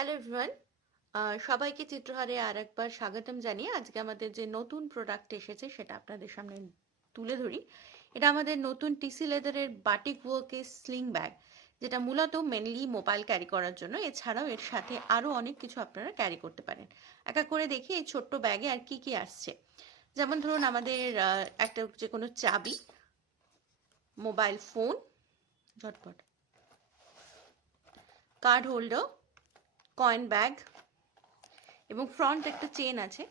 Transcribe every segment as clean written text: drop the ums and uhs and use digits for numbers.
Hello everyone, সবাইকে চিত্রহারে আরেকবার স্বাগতম জানিয়ে আজকে আমাদের যে নতুন প্রোডাক্ট এসেছে সেটা আপনাদের সামনে তুলে ধরি। এটা আমাদের নতুন টিসি লেদারের বাটিক ওয়ার্কের স্লিং ব্যাগ, যেটা মূলত মেনলি মোবাইল ক্যারি করার জন্য। এছাড়াও এর সাথে আরও অনেক কিছু আপনারা ক্যারি করতে পারেন। এক এক করে দেখি এই ছোট্ট ব্যাগে আর কি কি আসছে। যেমন ধরুন আমাদের একটা যে কোনো চাবি, মোবাইল ফোন, ঝটপট কার্ড হোল্ডার, কয়েন ব্যাগ এবং ফ্রন্ট একটা চেন আছে।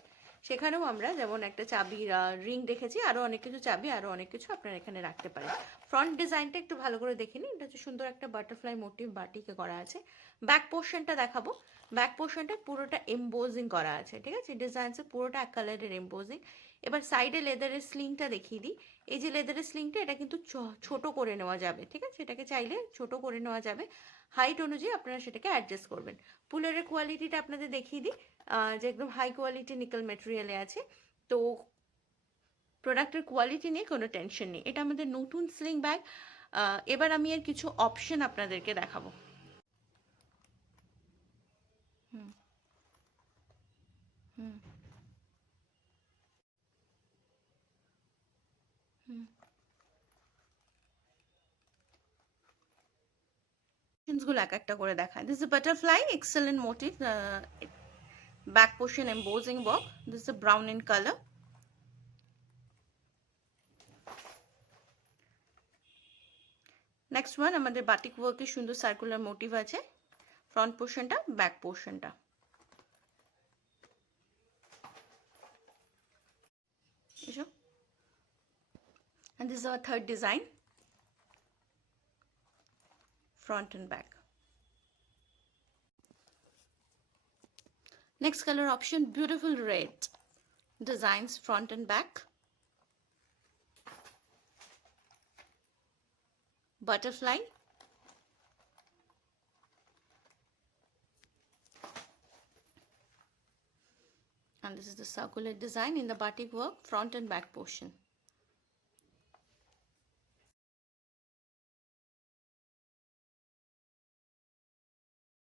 সেখানেও আমরা যেমন একটা চাবির রিং দেখেছি, আরও অনেক কিছু চাবি, আরও অনেক কিছু আপনারা এখানে রাখতে পারেন। ফ্রন্ট ডিজাইনটা একটু ভালো করে দেখে নিন। এটা হচ্ছে সুন্দর একটা বাটারফ্লাই মোটিভ বাটিকে করা আছে। ব্যাক পোর্শনটা দেখাবো। ব্যাক পোর্শনটা পুরোটা এমবোজিং করা আছে, ঠিক আছে? ডিজাইনসে পুরোটা এক কালারের এমবোজিং। এবার সাইডে লেদারের স্লিংটা দেখিয়ে দিই। এই যে লেদারের স্লিংটা, এটা কিন্তু ছোট করে নেওয়া যাবে, ঠিক আছে? এটাকে চাইলে ছোট করে নেওয়া যাবে। হাইট অনুযায়ী আপনারা সেটাকে অ্যাডজাস্ট করবেন। পুলের কোয়ালিটিটা আপনাদের দেখিয়ে দিই, যে একদম হাই কোয়ালিটি নিকেল ম্যাটেরিয়ালে আছে। তো প্রোডাক্টের কোয়ালিটি নিয়ে কোনো টেনশন নেই। এটা আমাদের নতুন স্লিং ব্যাগ। এবার আমি এর কিছু অপশন আপনাদেরকে দেখাবো। হুম হুম হুম গুলো এক একটা করে দেখায়। This is butterfly excellent motif, back portion embossing work. This is a brown in color. Next one, আমাদের বাটিক ওয়ার্কে সুন্দর সার্কুলার মোটিভ আছে। ফ্রন্ট পোর্শনটা, ব্যাক পোর্শনটা। এসো। And this is our third design, front and back. Next color option, beautiful red designs, front and back. Butterfly. And this is the circular design in the batik work, front and back portion.